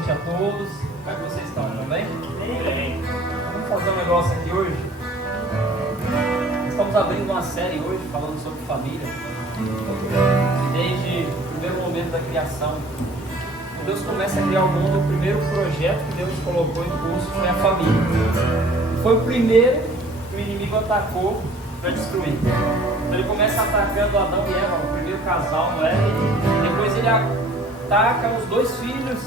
noite a todos. Como é que vocês estão? Estão bem? Bem. Vamos fazer um negócio aqui hoje. Estamos abrindo uma série hoje falando sobre família. E desde o primeiro momento da criação, quando Deus começa a criar o mundo, o primeiro projeto que Deus colocou em curso foi a família. Foi o primeiro que o inimigo atacou para destruir. Então ele começa atacando Adão e Eva, o primeiro casal, não é? E depois ele ataca os dois filhos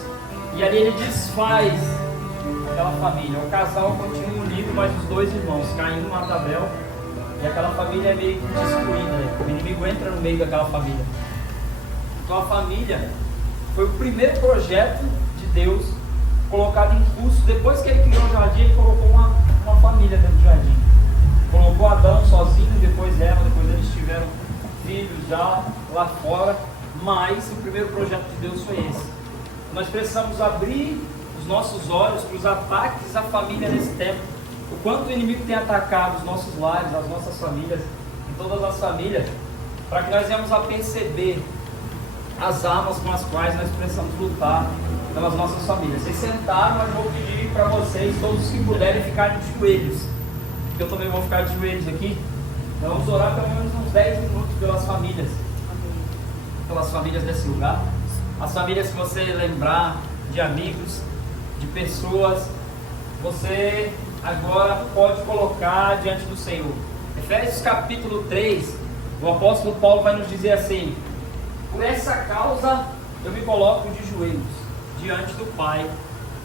e ali ele desfaz aquela família. O casal continua unido, mas os dois irmãos, Caim mata Abel, e aquela família é meio que destruída, né? O inimigo entra no meio daquela família. Então a família foi o primeiro projeto de Deus colocado em curso. Depois que ele criou o jardim, ele colocou uma família dentro do jardim. Colocou Adão sozinho, depois Eva, depois eles tiveram filhos já lá fora. Mas o primeiro projeto de Deus foi esse. Nós precisamos abrir os nossos olhos para os ataques à família nesse tempo. O quanto o inimigo tem atacado os nossos lares, as nossas famílias, em todas as famílias, para que nós venhamos a perceber as armas com as quais nós precisamos lutar pelas nossas famílias. Vocês sentaram, mas eu vou pedir para vocês, todos que puderem, ficarem de joelhos. Eu também vou ficar de joelhos aqui. Nós vamos orar pelo menos uns 10 minutos pelas famílias. Pelas famílias desse lugar. As famílias que você lembrar, de amigos, de pessoas, você agora pode colocar diante do Senhor. Efésios capítulo 3, o apóstolo Paulo vai nos dizer assim: por essa causa eu me coloco de joelhos diante do Pai,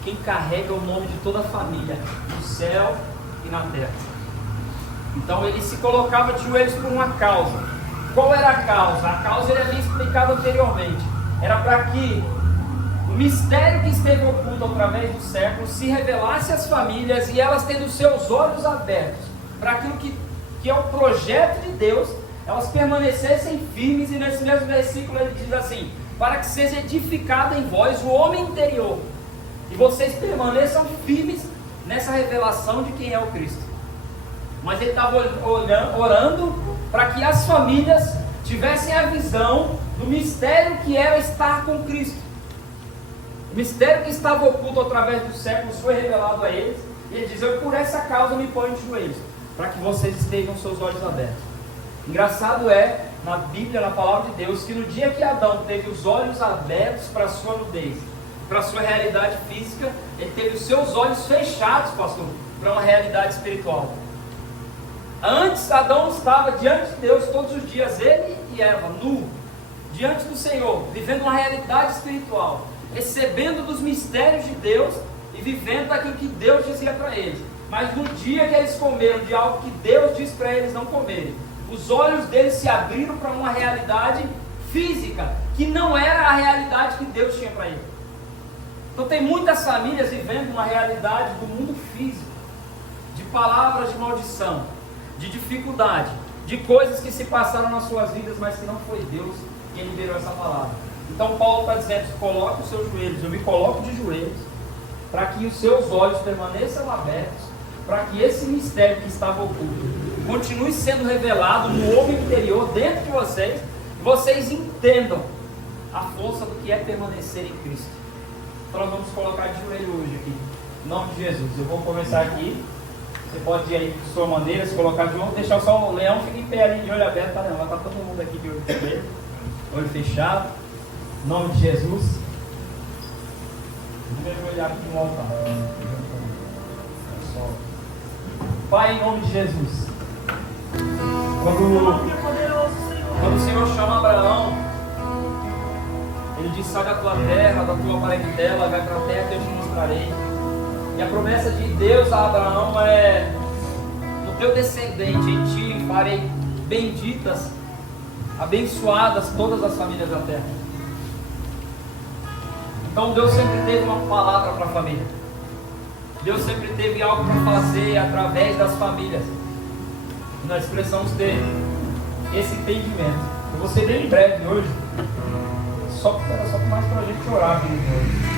quem carrega o nome de toda a família, no céu e na terra. Então ele se colocava de joelhos por uma causa. Qual era a causa? A causa ele havia explicado anteriormente. Era para que o mistério que esteve oculto através dos séculos se revelasse às famílias e elas, tendo seus olhos abertos para aquilo que é o projeto de Deus, elas permanecessem firmes. E nesse mesmo versículo ele diz assim: para que seja edificado em vós o homem interior e vocês permaneçam firmes nessa revelação de quem é o Cristo. Mas ele estava orando para que as famílias tivessem a visão do mistério que era estar com Cristo. O mistério que estava oculto através dos séculos foi revelado a eles. E ele diz: eu por essa causa me ponho de joelhos, para que vocês estejam com seus olhos abertos. Engraçado é, na Bíblia, na palavra de Deus, que no dia que Adão teve os olhos abertos para a sua nudez, para a sua realidade física, ele teve os seus olhos fechados, pastor, para uma realidade espiritual. Antes, Adão estava diante de Deus todos os dias, ele e Eva, nu, diante do Senhor, vivendo uma realidade espiritual, recebendo dos mistérios de Deus e vivendo daquilo que Deus dizia para eles. Mas no dia que eles comeram de algo que Deus disse para eles não comerem, os olhos deles se abriram para uma realidade física, que não era a realidade que Deus tinha para eles. Então tem muitas famílias vivendo uma realidade do mundo físico, de palavras de maldição, de dificuldade, de coisas que se passaram nas suas vidas, mas que não foi Deus quem liberou essa palavra. Então Paulo está dizendo: coloque os seus joelhos, eu me coloco de joelhos, para que os seus olhos permaneçam abertos, para que esse mistério que estava oculto continue sendo revelado no homem interior dentro de vocês, e vocês entendam a força do que é permanecer em Cristo. Então nós vamos colocar de joelho hoje aqui, em nome de Jesus. Eu vou começar aqui. Você pode ir aí de sua maneira, se colocar de novo, deixar só o leão ficar em pé ali de olho aberto, tá? Não, vai estar todo mundo aqui de olho fechado, em nome de Jesus. Vamos ajoelhar aqui no altar. Pai, em nome de Jesus, quando o Senhor chama Abraão, ele diz: sai da tua terra, da tua parentela, vai para a terra que eu te mostrarei. E a promessa de Deus a Abraão é: no teu descendente, em ti farei benditas, abençoadas todas as famílias da terra. Então Deus sempre teve uma palavra para a família. Deus sempre teve algo para fazer através das famílias. E nós precisamos ter esse entendimento. Eu vou ser bem breve hoje, só mais para a gente orar aqui hoje.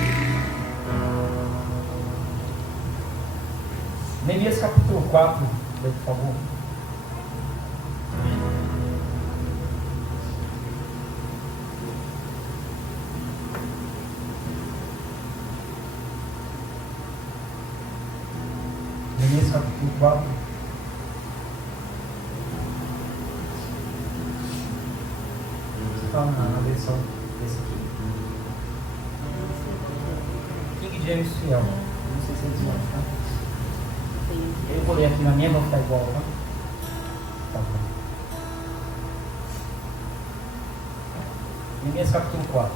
Neemias capítulo 4, por favor. Neemias capítulo 4. Está na versão desse aqui. King James Fiel. 1611, tá? Eu vou ler aqui na minha, vai ficar igual, tá? Tá bom. Neemias capítulo 4.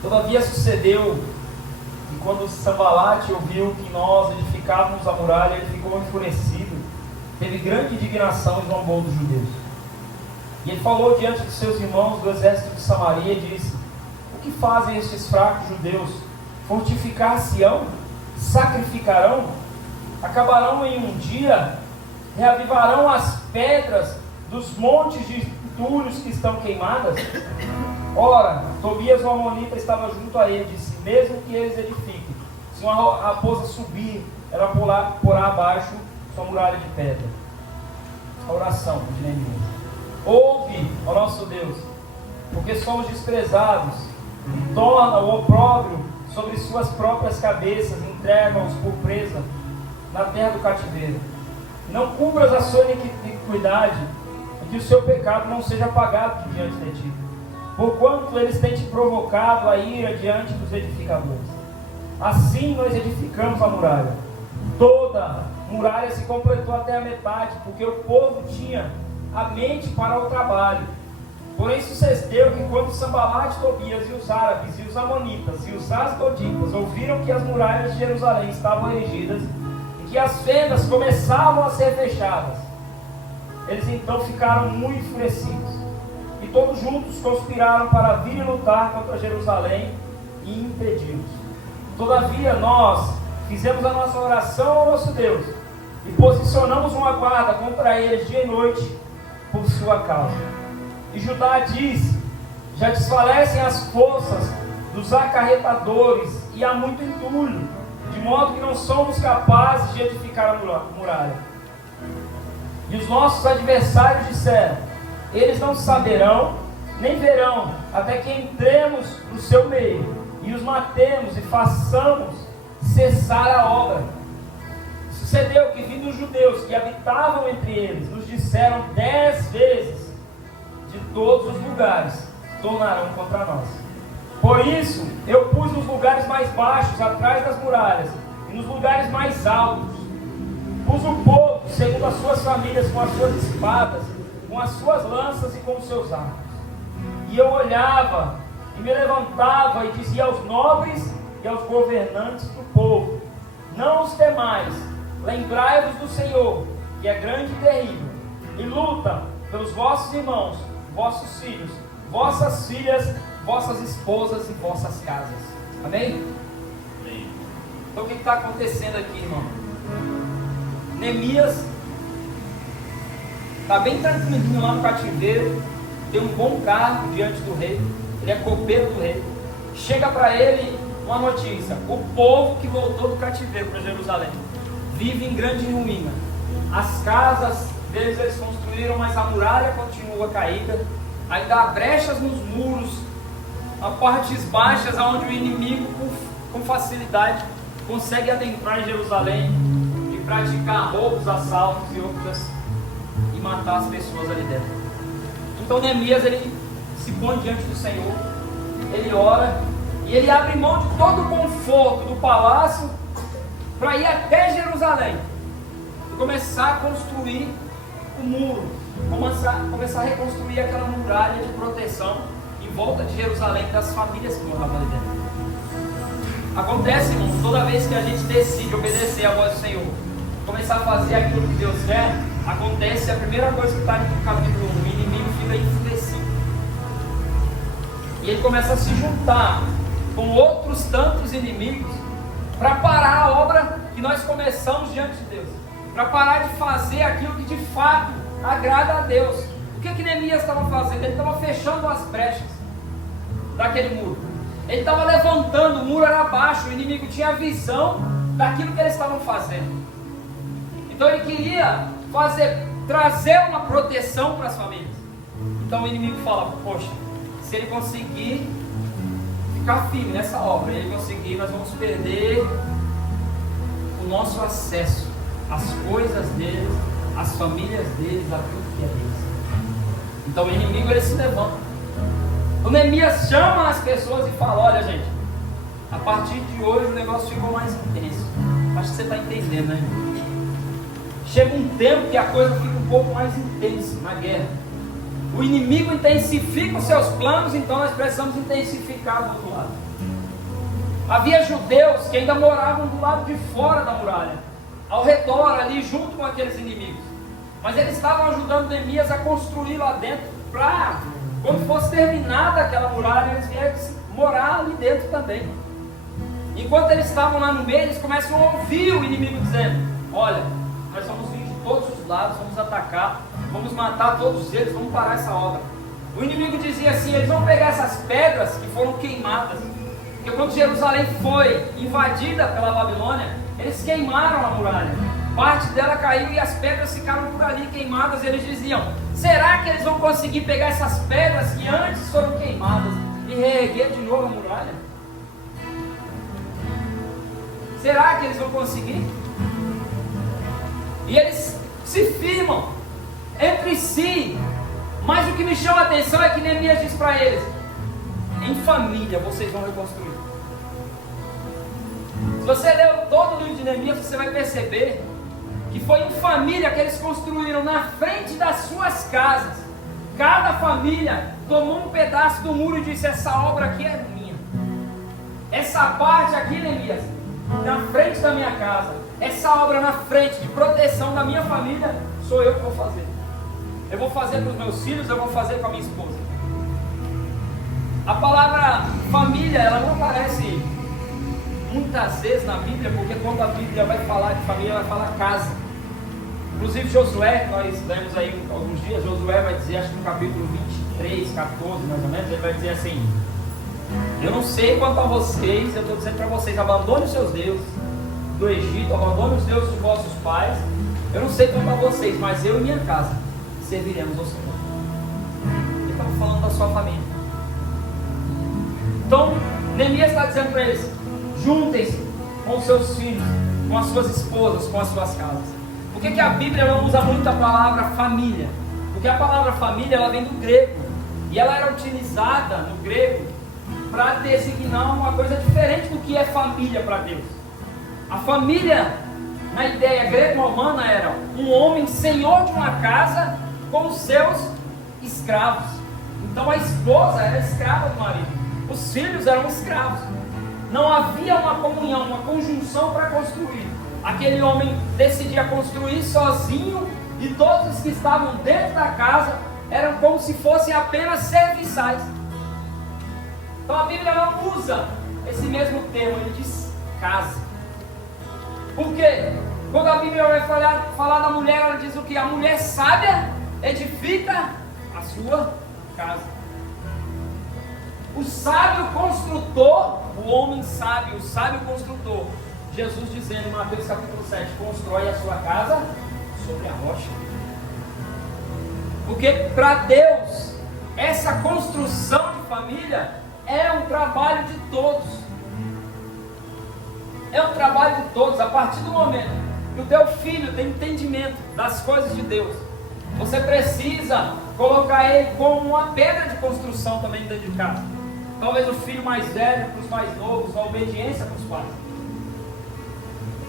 Todavia sucedeu que quando Sanbalate ouviu que nós edificávamos a muralha, ele ficou enfurecido, teve grande indignação e zombou dos judeus. E ele falou diante de seus irmãos do exército de Samaria e disse: o que fazem estes fracos judeus? Fortificar-se-ão? Sacrificarão? Acabarão em um dia? Reavivarão as pedras dos montes de entulhos que estão queimadas? Ora, Tobias o Amonita estava junto a ele e disse: mesmo que eles edifiquem, se uma raposa subir, ela porá abaixo sua muralha de pedra. A oração de Neemias: ouve, ó nosso Deus, porque somos desprezados, e torna o opróbrio sobre suas próprias cabeças, entrega-os por presa na terra do cativeiro. Não cubras a sua iniquidade, e que o seu pecado não seja apagado diante de ti, porquanto eles têm te provocado a ira diante dos edificadores. Assim nós edificamos a muralha. Toda a muralha se completou até a metade, porque o povo tinha a mente para o trabalho. Porém sucedeu que quando Sanbalate, Tobias e os árabes e os amonitas e os asdoditas ouviram que as muralhas de Jerusalém estavam erigidas e que as fendas começavam a ser fechadas, eles então ficaram muito enfurecidos. E todos juntos conspiraram para vir lutar contra Jerusalém e impedi-los. Todavia nós fizemos a nossa oração ao nosso Deus e posicionamos uma guarda contra eles dia e noite por sua causa. E Judá disse: já desfalecem as forças dos acarretadores e há muito entulho, de modo que não somos capazes de edificar a muralha. E os nossos adversários disseram: eles não saberão, nem verão, até que entremos no seu meio, e os matemos e façamos cessar a obra. Sucedeu que, vindo os judeus que habitavam entre eles, nos disseram 10 vezes: de todos os lugares tornarão contra nós. Por isso, eu pus nos lugares mais baixos, atrás das muralhas, e nos lugares mais altos. Pus o povo, segundo as suas famílias, com as suas espadas, com as suas lanças e com os seus arcos. E eu olhava e me levantava e dizia aos nobres e aos governantes do povo: não os temais, lembrai-vos do Senhor, que é grande e terrível, e luta pelos vossos irmãos, vossos filhos, vossas filhas, vossas esposas e vossas casas. Amém? Amém. Então o que está acontecendo aqui, irmão? Neemias está bem tranquilinho lá no cativeiro, tem um bom cargo diante do rei, ele é copeiro do rei. Chega para ele uma notícia: o povo que voltou do cativeiro para Jerusalém vive em grande ruína. As casas deles eles construíram, mas a muralha continua caída, ainda há brechas nos muros, a partes baixas onde o inimigo com facilidade consegue adentrar em Jerusalém e praticar roubos, assaltos e outras, e matar as pessoas ali dentro. Então Neemias ele se põe diante do Senhor, ele ora e ele abre mão de todo o conforto do palácio para ir até Jerusalém e começar a construir o muro, começar a reconstruir aquela muralha de proteção em volta de Jerusalém das famílias que moravam ali dentro. Acontece, irmãos, toda vez que a gente decide obedecer à voz do Senhor, começar a fazer aquilo que Deus quer, acontece a primeira coisa que está no capítulo 1: o inimigo fica enfurecido. E ele começa a se juntar com outros tantos inimigos para parar a obra que nós começamos diante de Deus, para parar de fazer aquilo que de fato agrada a Deus. O que Neemias estava fazendo? Ele estava fechando as brechas daquele muro, ele estava levantando, o muro era abaixo, o inimigo tinha a visão daquilo que eles estavam fazendo. Então ele queria trazer uma proteção para as famílias. Então o inimigo fala: poxa, se ele conseguir ficar firme nessa obra, ele conseguir, nós vamos perder o nosso acesso às coisas deles, às famílias deles, a tudo que é deles. Então o inimigo ele se levanta. O Neemias chama as pessoas e fala: olha, gente, a partir de hoje o negócio ficou mais intenso. Acho que você está entendendo, né? Chega um tempo que a coisa fica um pouco mais intensa na guerra. O inimigo intensifica os seus planos, então nós precisamos intensificar do outro lado. Havia judeus que ainda moravam do lado de fora da muralha, ao redor ali, junto com aqueles inimigos. Mas eles estavam ajudando Neemias a construir lá dentro, para quando fosse terminada aquela muralha, eles viessem morar ali dentro também. Enquanto eles estavam lá no meio, eles começam a ouvir o inimigo dizendo: olha, nós vamos vir de todos os lados, vamos atacar, vamos matar todos eles, vamos parar essa obra. O inimigo dizia assim: eles vão pegar essas pedras que foram queimadas, porque quando Jerusalém foi invadida pela Babilônia, eles queimaram a muralha, parte dela caiu e as pedras ficaram por ali queimadas. Eles diziam: será que eles vão conseguir pegar essas pedras que antes foram queimadas e reerguer de novo a muralha? Será que eles vão conseguir? E eles se firmam entre si. Mas o que me chama a atenção é que Neemias diz para eles: em família vocês vão reconstruir. Se você ler todo o livro de Neemias, você vai perceber que foi em família que eles construíram na frente das suas casas. Cada família tomou um pedaço do muro e disse: essa obra aqui é minha. Essa parte aqui, Neemias, na frente da minha casa, essa obra na frente de proteção da minha família, sou eu que vou fazer. Eu vou fazer com os meus filhos, eu vou fazer com a minha esposa. A palavra família, ela não aparece muitas vezes na Bíblia, porque quando a Bíblia vai falar de família, ela vai falar casa. Inclusive Josué, que nós lemos aí alguns dias, Josué vai dizer, acho que no capítulo 23, 14 mais ou menos, ele vai dizer assim: eu não sei quanto a vocês, eu estou dizendo para vocês, abandone os seus deuses do Egito, abandone os deuses dos vossos pais. Eu não sei quanto a vocês, mas eu e minha casa serviremos ao Senhor. Ele estava falando da sua família. Então, Neemias está dizendo para eles: juntem-se com os seus filhos, com as suas esposas, com as suas casas. Por que a Bíblia não usa muito a palavra família? Porque a palavra família, ela vem do grego, e ela era utilizada no grego para designar uma coisa diferente do que é família para Deus. A família, na ideia grego-romana, era um homem senhor de uma casa com os seus escravos. Então a esposa era escrava do marido, os filhos eram escravos. Não havia uma comunhão, uma conjunção para construir. Aquele homem decidia construir sozinho, e todos os que estavam dentro da casa eram como se fossem apenas serviçais. Então a Bíblia não usa esse mesmo termo, ele diz casa. Por quê? Quando a Bíblia vai falar da mulher, ela diz o que? A mulher sábia edifica a sua casa. O sábio construtor, o homem sábio, o sábio construtor, Jesus dizendo em Mateus capítulo 7, constrói a sua casa sobre a rocha. Porque para Deus, essa construção de família é um trabalho de todos. É um trabalho de todos. A partir do momento que o teu filho tem entendimento das coisas de Deus, você precisa colocar ele como uma pedra de construção também dentro de casa. Talvez o filho mais velho para os mais novos, a obediência para os pais.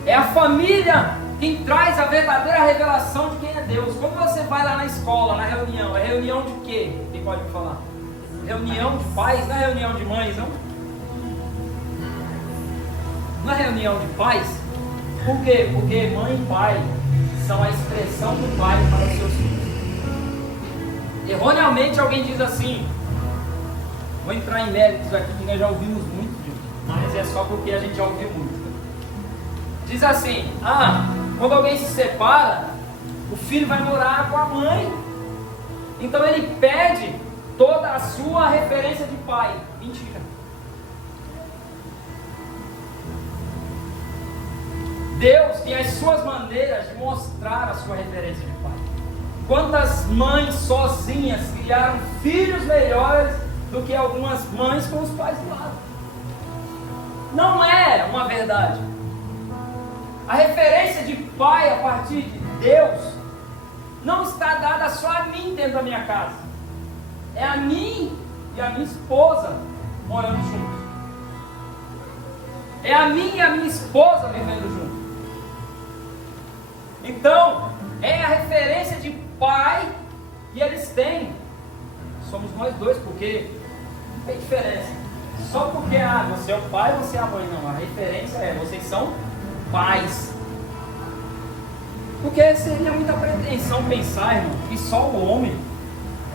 É a família quem traz a verdadeira revelação de quem é Deus. Quando você vai lá na escola, na reunião, é reunião de quê? Quem pode me falar? Reunião de pais, não é reunião de mães, não? Não é reunião de pais? Por quê? Porque mãe e pai são a expressão do pai para os seus filhos. Erroneamente alguém diz assim, vou entrar em méritos aqui que nós já ouvimos muito, mas é só porque a gente já ouviu muito. Diz assim: quando alguém se separa, o filho vai morar com a mãe, então ele perde toda a sua referência de pai. Mentira. Deus tem as suas maneiras de mostrar a sua referência de pai. Quantas mães sozinhas criaram filhos melhores do que algumas mães com os pais do lado? Não é uma verdade. A referência de pai a partir de Deus não está dada só a mim dentro da minha casa. É a mim e a minha esposa morando juntos. É a mim e a minha esposa vivendo juntos. Então, é a referência de pai que eles têm. Somos nós dois, porque não tem diferença. Só porque você é o pai, você é a mãe. Não, a referência é, vocês são pais. Porque seria muita pretensão pensar, irmão, que só o homem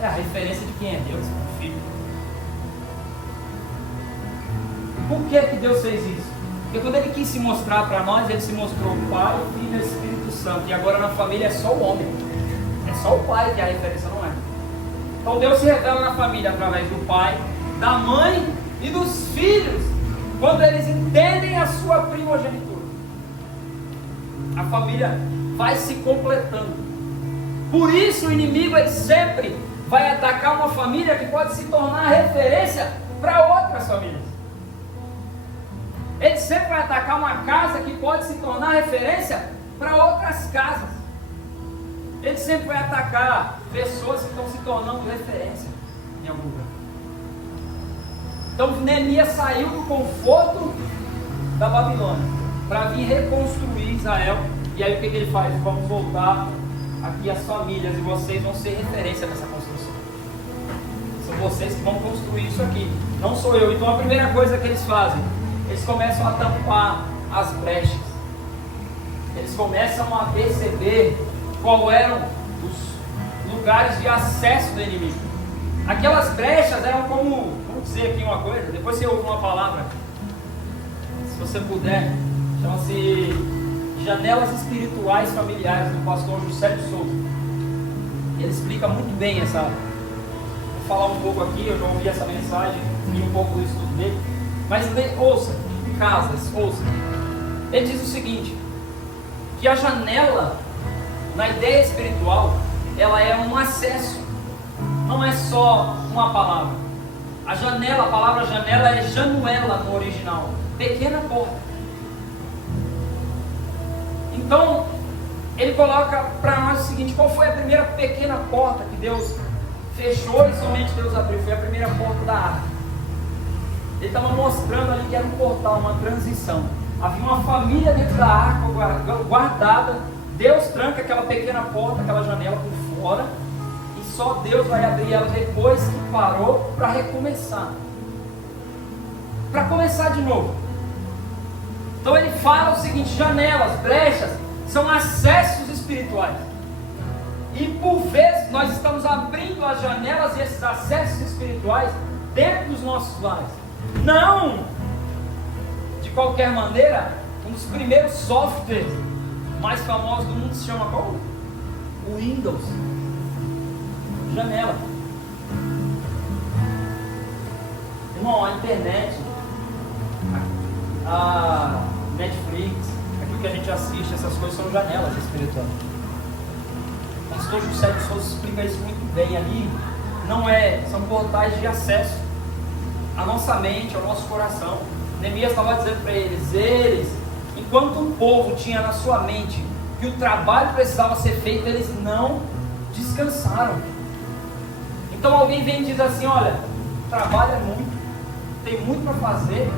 é a referência de quem é Deus, o Filho. Por que Deus fez isso? Porque quando Ele quis se mostrar para nós, Ele se mostrou o Pai, o Filho e o Espírito Santo. E agora na família é só o homem. É só o pai que é a referência, não é? Então Deus se revela na família através do pai, da mãe e dos filhos, quando eles entendem a sua primogenitura. A família vai se completando. Por isso o inimigo ele sempre vai atacar uma família que pode se tornar referência para outras famílias. Ele sempre vai atacar uma casa que pode se tornar referência para outras casas. Ele sempre vai atacar pessoas que estão se tornando referência em algum lugar. Então Neemias saiu do conforto da Babilônia para vir reconstruir Israel. E aí o que ele faz? Vamos voltar aqui as famílias e vocês vão ser referência nessa construção. São vocês que vão construir isso aqui, não sou eu. Então a primeira coisa que eles fazem, eles começam a tampar as brechas. Eles começam a perceber qual eram os lugares de acesso do inimigo. Aquelas brechas eram como, vamos dizer aqui uma coisa, depois você ouve uma palavra, se você puder, chama-se Janelas Espirituais Familiares, do pastor José de Souza. Ele explica muito bem essa. Vou falar um pouco aqui, eu já ouvi essa mensagem, vi um pouco do estudo dele, mas ouça, casas, ouça. Ele diz o seguinte, que a janela, na ideia espiritual, ela é um acesso, não é só uma palavra. A janela, a palavra janela é januela no original, pequena porta. Então, ele coloca para nós o seguinte: qual foi a primeira pequena porta que Deus fechou e somente Deus abriu? Foi a primeira porta da arca. Ele estava mostrando ali que era um portal, uma transição. Havia uma família dentro da arca guardada. Deus tranca aquela pequena porta, aquela janela por fora, e só Deus vai abrir ela depois que parou para recomeçar, para começar de novo. Então ele fala o seguinte: janelas, brechas, são acessos espirituais. E por vezes nós estamos abrindo as janelas e esses acessos espirituais dentro dos nossos lares. Não de qualquer maneira. Um dos primeiros softwares mais famosos do mundo se chama qual? O Windows. Janela. Irmão, a internet, a Netflix, aquilo que a gente assiste, essas coisas são janelas espirituais. O pastor José de Souza explica isso muito bem ali. Não é, são portais de acesso à nossa mente, ao nosso coração. Neemias estava dizendo para eles, enquanto o povo tinha na sua mente que o trabalho precisava ser feito, eles não descansaram. Então alguém vem e diz assim: olha, o trabalho é muito, tem muito para fazer,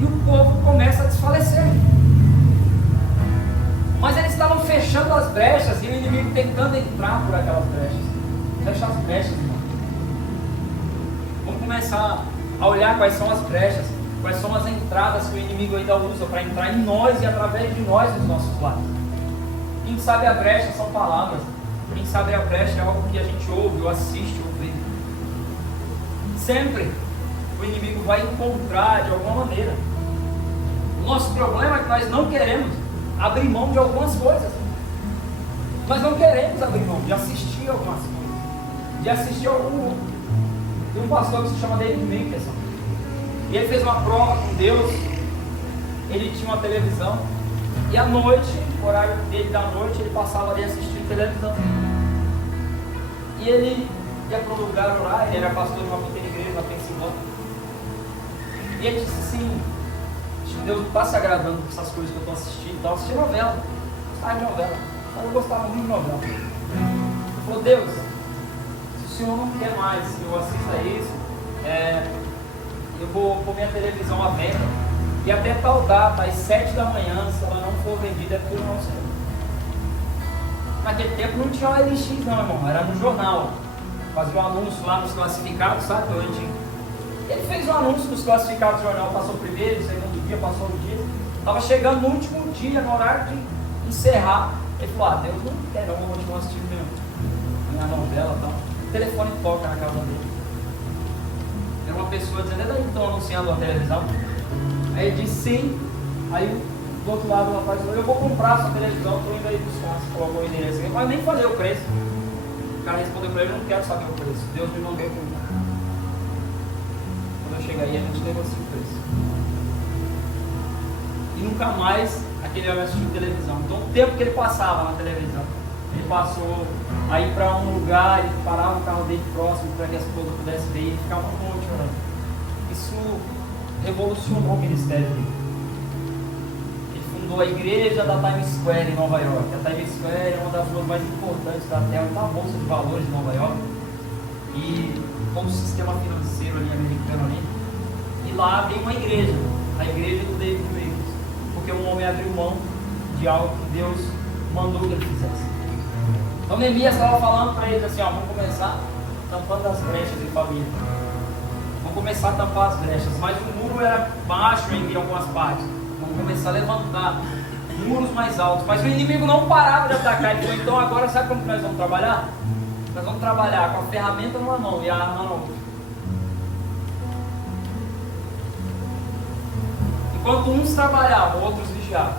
e o povo começa a desfalecer. Mas eles estavam fechando as brechas e o inimigo tentando entrar por aquelas brechas. Fecha as brechas, irmão. Vamos começar a olhar quais são as brechas, quais são as entradas que o inimigo ainda usa para entrar em nós e através de nós nos nossos lares. Quem sabe a brecha são palavras. Quem sabe a brecha é algo que a gente ouve, ou assiste, ou vê. Sempre o inimigo vai encontrar de alguma maneira. O nosso problema é que nós não queremos abrir mão de algumas coisas. Nós não queremos abrir mão de assistir algumas coisas, de assistir algum outro. Tem um pastor que se chama David Minkerson, e ele fez uma prova com Deus. Ele tinha uma televisão, e à noite, o horário dele da noite, ele passava ali assistindo televisão. E ele ia para um lugar orar. Ele era pastor de uma pequena igreja na Pensilvânia. E ele disse assim: Deus não está se agradando com essas coisas que eu estou assistindo. Então, eu assisti novela, gostava de novela, mas eu gostava muito de novela. Ele falou: Deus, se o Senhor não quer mais que eu assista isso, eu vou pôr minha televisão à venda, e até tal data, às 7 da manhã, se ela não for vendida, é porque eu não sei. Naquele tempo não tinha o LX não, irmão, era no jornal. Fazia um anúncio lá nos classificados, sabe? Ele fez um anúncio nos classificados do jornal, passou o primeiro, o segundo dia, passou o dia. Estava chegando no último dia, no horário de encerrar. Ele falou: Deus não quer não, eu vou continuar assistindo minha novela e tal. O telefone toca na casa dele. Era uma pessoa dizendo: eles estão anunciando a televisão. Aí ele disse sim. Aí do outro lado o rapaz falou: eu vou comprar sua televisão, estou indo aí buscar. Você colocou o endereço aqui, mas nem falei o preço. O cara respondeu para ele: eu não quero saber o preço, Deus me mandou comprar. Quando eu chegar aí a gente negocia o preço. E nunca mais aquele homem assistiu televisão. Então o tempo que ele passava na televisão, ele passou a ir para um lugar, ele parava o carro dele próximo para que a esposa pudesse ver, e ele ficava um monte orando. Isso revolucionou o ministério dele. Ele fundou a igreja da Times Square em Nova York. A Times Square é uma das ruas mais importantes da Terra, da Bolsa de Valores de Nova York, e como sistema financeiro ali americano ali. E lá abriu uma igreja, a igreja do David Wilkes, porque um homem abriu mão de algo que Deus mandou que ele fizesse. Então Neemias estava falando para eles assim: vamos começar tampando as brechas em família. Vamos começar a tampar as brechas, mas o muro era baixo em algumas partes. Vamos começar a levantar muros mais altos. Mas o inimigo não parava de atacar. Ele falou: então agora sabe como nós vamos trabalhar? Nós vamos trabalhar com a ferramenta numa mão e a arma na outra. Enquanto uns trabalhavam, outros vigiavam.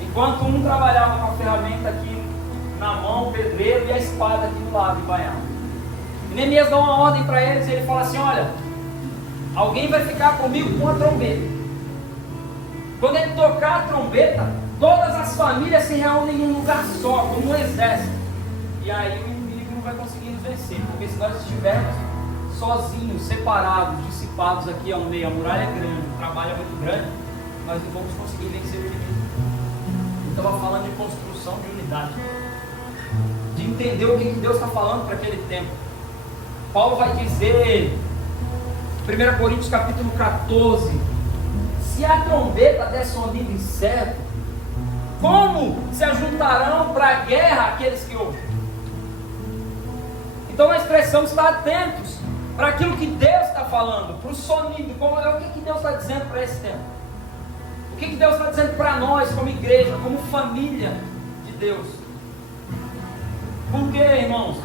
Enquanto um trabalhava com a ferramenta aqui na mão, o pedreiro, e a espada aqui do lado, e banhava. E Neemias dá uma ordem para eles, e ele fala assim: olha, alguém vai ficar comigo com a trombeta. Quando ele tocar a trombeta, todas as famílias se reúnem em um lugar só, como um exército. E aí o inimigo não vai conseguir nos vencer, porque se nós estivermos sozinhos, separados, dissipados aqui ao meio, a muralha é grande, o trabalho é muito grande, nós não vamos conseguir vencer o inimigo. Eu estava falando de construção de unidade, de entender o que Deus está falando para aquele tempo. Paulo vai dizer, 1 Coríntios capítulo 14, se a trombeta der sonido incerto, como se ajuntarão para a guerra aqueles que ouvem? Então nós precisamos estar atentos para aquilo que Deus está falando, para o sonido, o que Deus está dizendo para esse tempo. O que Deus está dizendo para nós, como igreja, como família de Deus. Por quê, irmãos?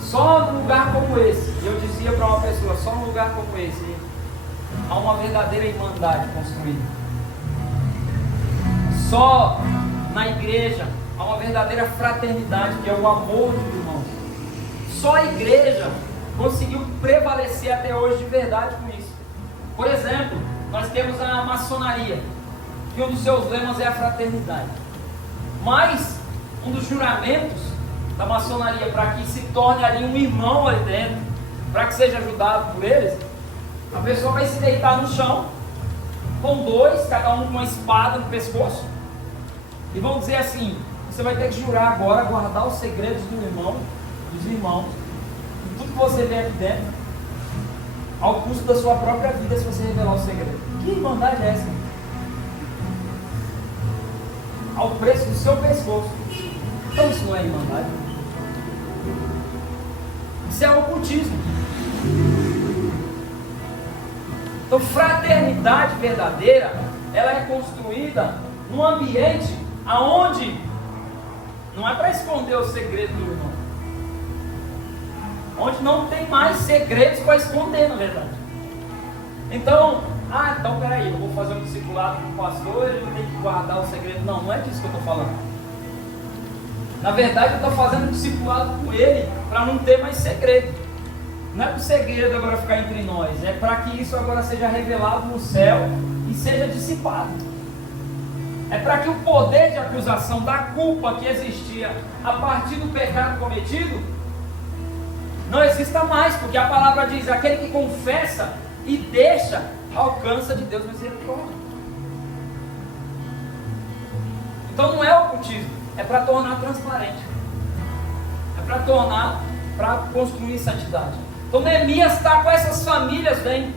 Só num lugar como esse, eu dizia para uma pessoa, só num lugar como esse, há uma verdadeira irmandade construída. Só na igreja há uma verdadeira fraternidade, que é o amor dos irmãos. Só a igreja conseguiu prevalecer até hoje de verdade com isso. Por exemplo, nós temos a maçonaria, que um dos seus lemas é a fraternidade. Mas um dos juramentos da maçonaria, para que se torne ali um irmão ali dentro, para que seja ajudado por eles, a pessoa vai se deitar no chão, com dois, cada um com uma espada no pescoço, e vão dizer assim: você vai ter que jurar agora guardar os segredos do irmão, dos irmãos, e tudo que você vê aqui dentro, ao custo da sua própria vida, se você revelar o segredo. Que irmandade é essa? Ao preço do seu pescoço. Então isso não é irmandade. Isso é ocultismo. Então fraternidade verdadeira, ela é construída num ambiente aonde não é para esconder o segredo do irmão, onde não tem mais segredos para esconder, na verdade. Então, então peraí, eu vou fazer um discipulado com o pastor, ele tem que guardar o segredo. Não, não é disso que eu estou falando. Na verdade, eu estou fazendo um discipulado com ele para não ter mais segredo. Não é para o segredo agora ficar entre nós, é para que isso agora seja revelado no céu e seja dissipado. É para que o poder de acusação da culpa que existia a partir do pecado cometido não exista mais, porque a palavra diz: aquele que confessa e deixa alcança de Deus misericórdia. Então não é ocultismo, é para tornar transparente, é para tornar, para construir santidade. Então Neemias está com essas famílias, vem,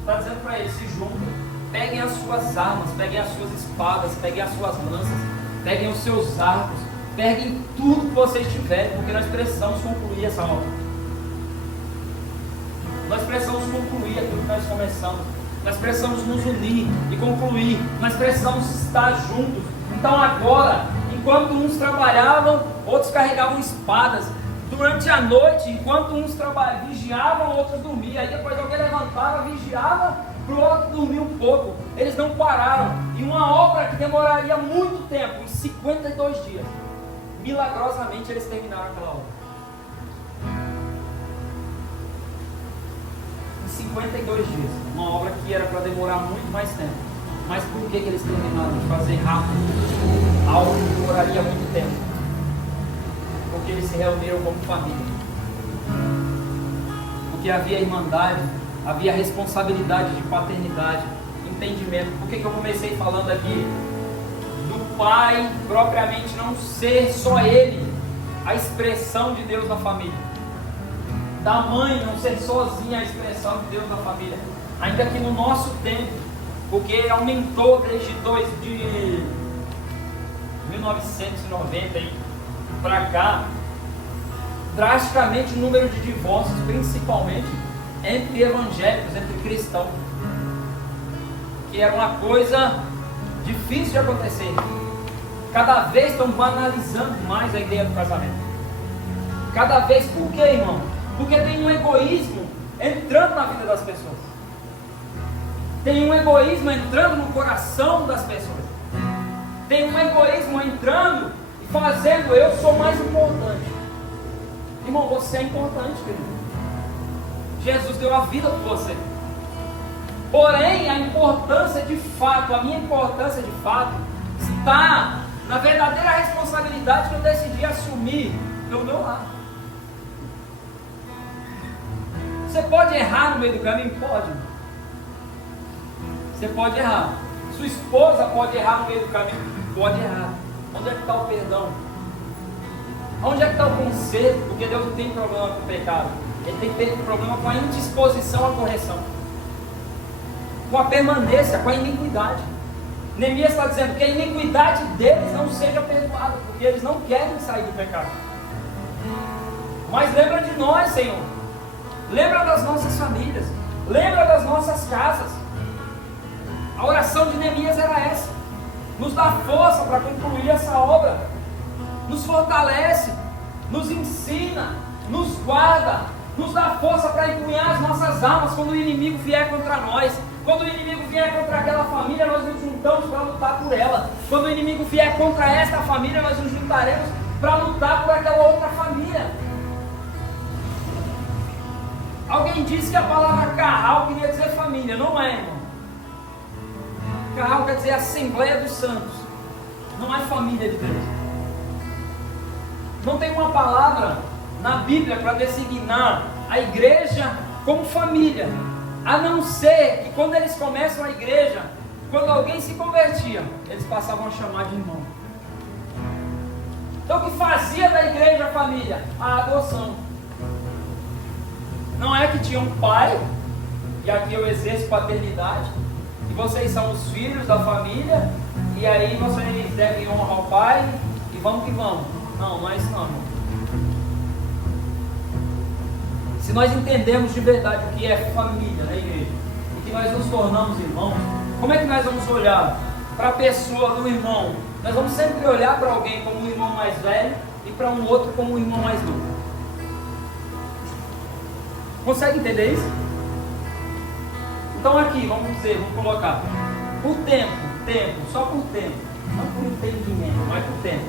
está dizendo para eles: se juntem, peguem as suas armas, peguem as suas espadas, peguem as suas lanças, peguem os seus arcos, peguem tudo que vocês tiverem, porque nós precisamos concluir essa obra. Nós precisamos concluir aquilo que nós começamos. Nós precisamos nos unir e concluir. Nós precisamos estar juntos. Então agora, enquanto uns trabalhavam, outros carregavam espadas. Durante a noite, enquanto uns vigiavam, outros dormiam. Aí depois alguém levantava, vigiava, para o outro dormir um pouco. Eles não pararam. E uma obra que demoraria muito tempo, em 52 dias, milagrosamente eles terminaram aquela obra. Em 52 dias. Uma obra que era para demorar muito mais tempo. Mas por que eles terminaram de fazer rápido algo que demoraria muito tempo? Porque eles se reuniram como família. Porque havia irmandade, havia responsabilidade de paternidade, entendimento. Por que eu comecei falando aqui do pai propriamente não ser só ele a expressão de Deus na família, da mãe não ser sozinha a expressão de Deus na família, ainda que no nosso tempo, porque aumentou desde 1990 para cá drasticamente o número de divórcios, principalmente entre evangélicos, entre cristãos, que era uma coisa difícil de acontecer. Cada vez estão banalizando mais a ideia do casamento. Cada vez, por quê, irmão? Porque tem um egoísmo entrando na vida das pessoas. Tem um egoísmo entrando no coração das pessoas. Tem um egoísmo entrando e fazendo: eu sou mais importante. Irmão, você é importante, querido. Jesus deu a vida por você. Porém, a importância de fato, a minha importância de fato, está na verdadeira responsabilidade que eu decidi assumir pelo meu lado. Você pode errar no meio do caminho? Pode. Você pode errar. Sua esposa pode errar no meio do caminho? Pode errar. Onde é que está o perdão? Onde é que está o conserto? Porque Deus não tem problema com o pecado. Ele tem que ter problema com a indisposição à correção, com a permanência, com a iniquidade. Neemias está dizendo que a iniquidade deles não seja perdoada, porque eles não querem sair do pecado. Mas lembra de nós, Senhor. Lembra das nossas famílias. Lembra das nossas casas. A oração de Neemias era essa: nos dá força para concluir essa obra, nos fortalece, nos ensina, nos guarda, nos dá força para empunhar as nossas armas quando o inimigo vier contra nós. Quando o inimigo vier contra aquela família, nós nos juntamos para lutar por ela. Quando o inimigo vier contra esta família, nós nos juntaremos para lutar por aquela outra família. Alguém disse que a palavra carral queria dizer família. Não é, irmão. Carral quer dizer Assembleia dos Santos. Não é família de Deus. Não tem uma palavra na Bíblia para designar a igreja como família, a não ser que quando eles começam a igreja, quando alguém se convertia, eles passavam a chamar de irmão. Então o que fazia da igreja a família? A adoção. Não é que tinha um pai, e aqui eu exerço paternidade, e vocês são os filhos da família, e aí vocês devem honrar o pai, e vamos que vamos. Não, não é isso não, irmão. Se nós entendemos de verdade o que é família na igreja, e que nós nos tornamos irmãos, como é que nós vamos olhar para a pessoa do irmão? Nós vamos sempre olhar para alguém como um irmão mais velho e para um outro como um irmão mais novo. Consegue entender isso? Então aqui, vamos colocar, por tempo, só por tempo, não por entendimento, mas por tempo.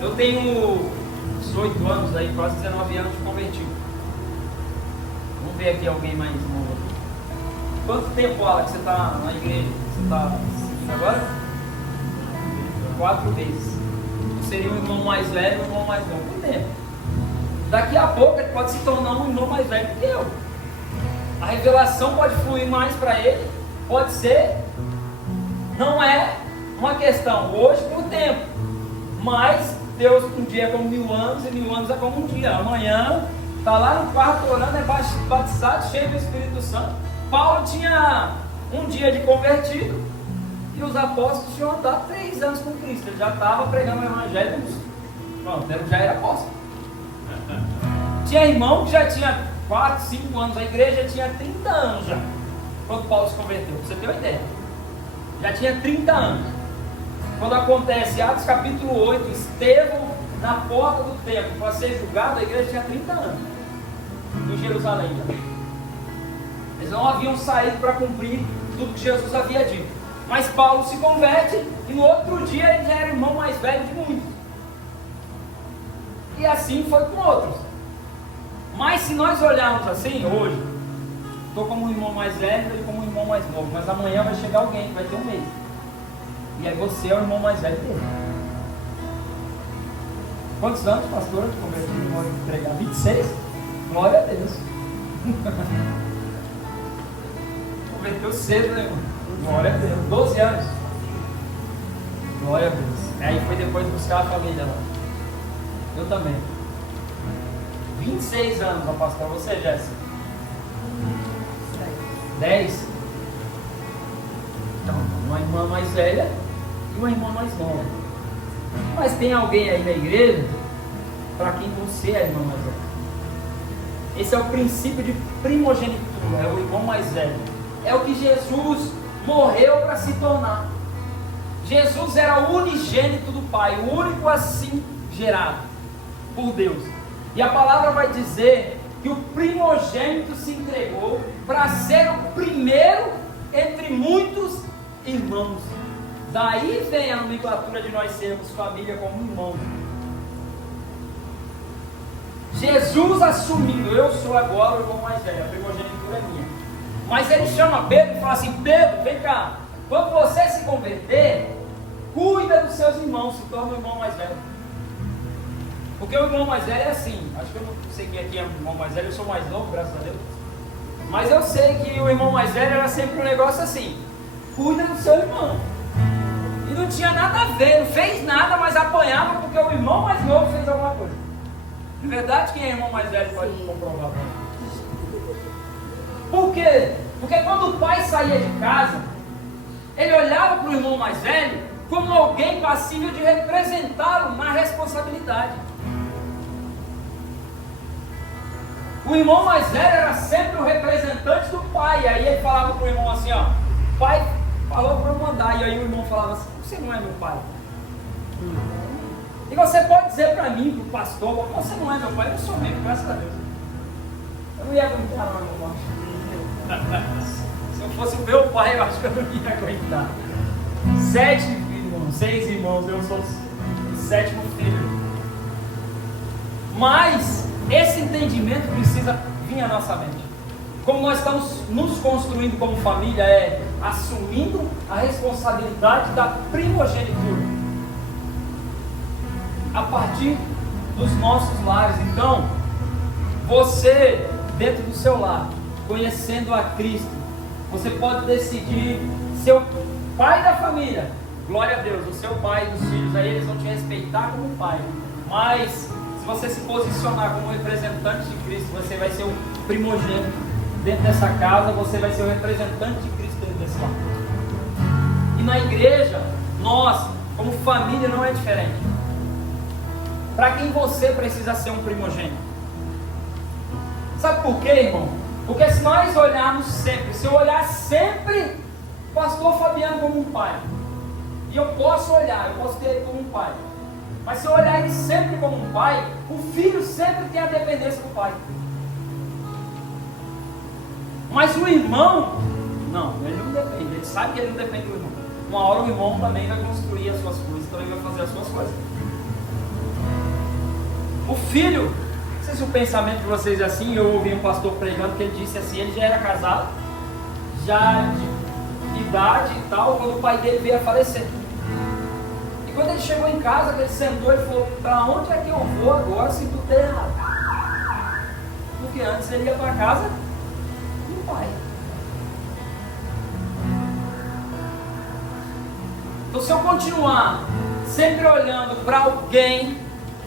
Eu tenho 18 anos, aí, quase 19 anos de convertido. Vamos ver aqui alguém mais novo aqui. Quanto tempo, Alex, você está na igreja? Você está seguindo agora? 4 meses. Seria um irmão mais velho e um irmão mais novo. Por tempo. Daqui a pouco ele pode se tornar um irmão mais velho que eu. A revelação pode fluir mais para ele, pode ser, não é uma questão hoje por tempo, mas Deus, um dia é como 1000 anos e 1000 anos é como um dia. Amanhã está lá no quarto orando, é batizado, cheio do Espírito Santo. Paulo tinha um dia de convertido e os apóstolos tinham andado 3 anos com Cristo. Ele já estava pregando o evangelho, pronto, ele já era apóstolo. Tinha irmão que já tinha 4, 5 anos, a igreja tinha 30 anos já, quando Paulo se converteu, pra você ter uma ideia. Já tinha 30 anos. Quando acontece Atos capítulo 8, Estevão na porta do templo para ser julgado, a igreja tinha 30 anos em Jerusalém. Eles não haviam saído para cumprir tudo que Jesus havia dito. Mas Paulo se converte e no outro dia ele já era o irmão mais velho de muitos. E assim foi com outros. Mas se nós olharmos assim, hoje, estou como um irmão mais velho e como um irmão mais novo, mas amanhã vai chegar alguém que vai ter um mês. E aí você é o irmão mais velho dele. Quantos anos, pastor, de convertido, irmão de entregar? 26? Glória a Deus. Converteu cedo, né, irmão? Glória a Deus. 12 anos. Glória a Deus. Aí foi depois buscar a família lá. Eu também. 26 anos, ó, pastor. Você, Jéssica? 10? Então, uma irmã mais velha e uma irmã mais nova. Mas tem alguém aí na igreja para quem você é a irmã mais velha. Esse é o princípio de primogenitura, é o irmão mais velho. É o que Jesus morreu para se tornar. Jesus era o unigênito do Pai, o único assim gerado por Deus. E a palavra vai dizer que o primogênito se entregou para ser o primeiro entre muitos irmãos. Daí vem a nomenclatura de nós sermos família como irmãos. Jesus assumindo, eu sou agora o irmão mais velho, a primogenitura é minha. Mas ele chama Pedro e fala assim: Pedro, vem cá, quando você se converter, cuida dos seus irmãos, se torna o irmão mais velho. Porque o irmão mais velho é assim, acho que eu não sei quem aqui é o irmão mais velho, eu sou mais novo, graças a Deus. Mas eu sei que o irmão mais velho era sempre um negócio assim: cuida do seu irmão. E não tinha nada a ver, não fez nada, mas apanhava porque o irmão mais novo fez alguma coisa. É verdade, quem é irmão mais velho pode comprovar. Por quê? Porque quando o pai saía de casa, ele olhava para o irmão mais velho como alguém passível de representá-lo na responsabilidade. O irmão mais velho era sempre o representante do pai. Aí ele falava para o irmão assim: ó, pai falou para eu mandar. E aí o irmão falava assim: você não é meu pai. E você pode dizer para mim, para o pastor: você não é meu pai. Eu sou mesmo, graças a Deus. Eu não ia aguentar, não, meu irmão. Se eu fosse o meu pai, eu acho que eu não ia aguentar. 7 irmãos, 6 irmãos, eu sou o 7º filho. Mas esse entendimento precisa vir à nossa mente. Como nós estamos nos construindo como família, é assumindo a responsabilidade da primogenitura a partir dos nossos lares. Então, você dentro do seu lar, conhecendo a Cristo, você pode decidir ser o pai da família. Glória a Deus, o seu pai e dos filhos, aí eles vão te respeitar como pai. Mas se você se posicionar como representante de Cristo, você vai ser o primogênito dentro dessa casa, você vai ser o representante de Cristo dentro desse lar. E na igreja, nós, como família, não é diferente. Para quem você precisa ser um primogênito? Sabe por quê, irmão? Porque se nós olharmos sempre, se eu olhar sempre o pastor Fabiano como um pai, e eu posso olhar, eu posso ter ele como um pai, mas se eu olhar ele sempre como um pai, o filho sempre tem a dependência do pai. Mas o irmão, não, ele não depende, ele sabe que ele não depende do irmão. Uma hora o irmão também vai construir as suas coisas, também vai fazer as suas coisas. O filho, não sei se o pensamento de vocês é assim, eu ouvi um pastor pregando que ele disse assim, ele já era casado, já de idade e tal, quando o pai dele veio a falecer. E quando ele chegou em casa, ele sentou e falou: para onde é que eu vou agora se tudo der errado? Porque antes ele ia para casa do pai. Então, se eu continuar sempre olhando para alguém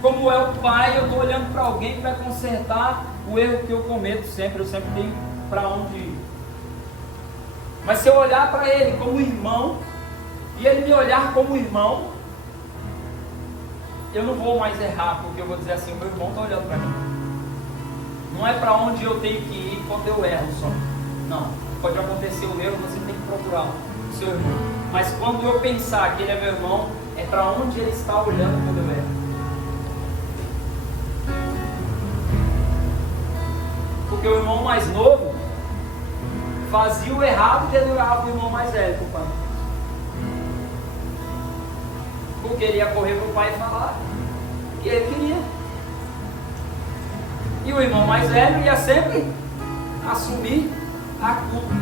como é o pai, eu estou olhando para alguém para consertar o erro que eu cometo sempre. Eu sempre tenho para onde ir. Mas se eu olhar para ele como irmão, e ele me olhar como irmão, eu não vou mais errar, porque eu vou dizer assim: o meu irmão está olhando para mim. Não é para onde eu tenho que ir quando eu erro só. Não, pode acontecer o erro, você tem que procurar o seu irmão. Mas quando eu pensar que ele é meu irmão, é para onde ele está olhando quando eu erro. Porque o irmão mais novo fazia o errado que ele olhava o irmão mais velho, compadre. Porque ele ia correr para o pai e falar o que ele queria. E o irmão mais velho ia sempre assumir a culpa.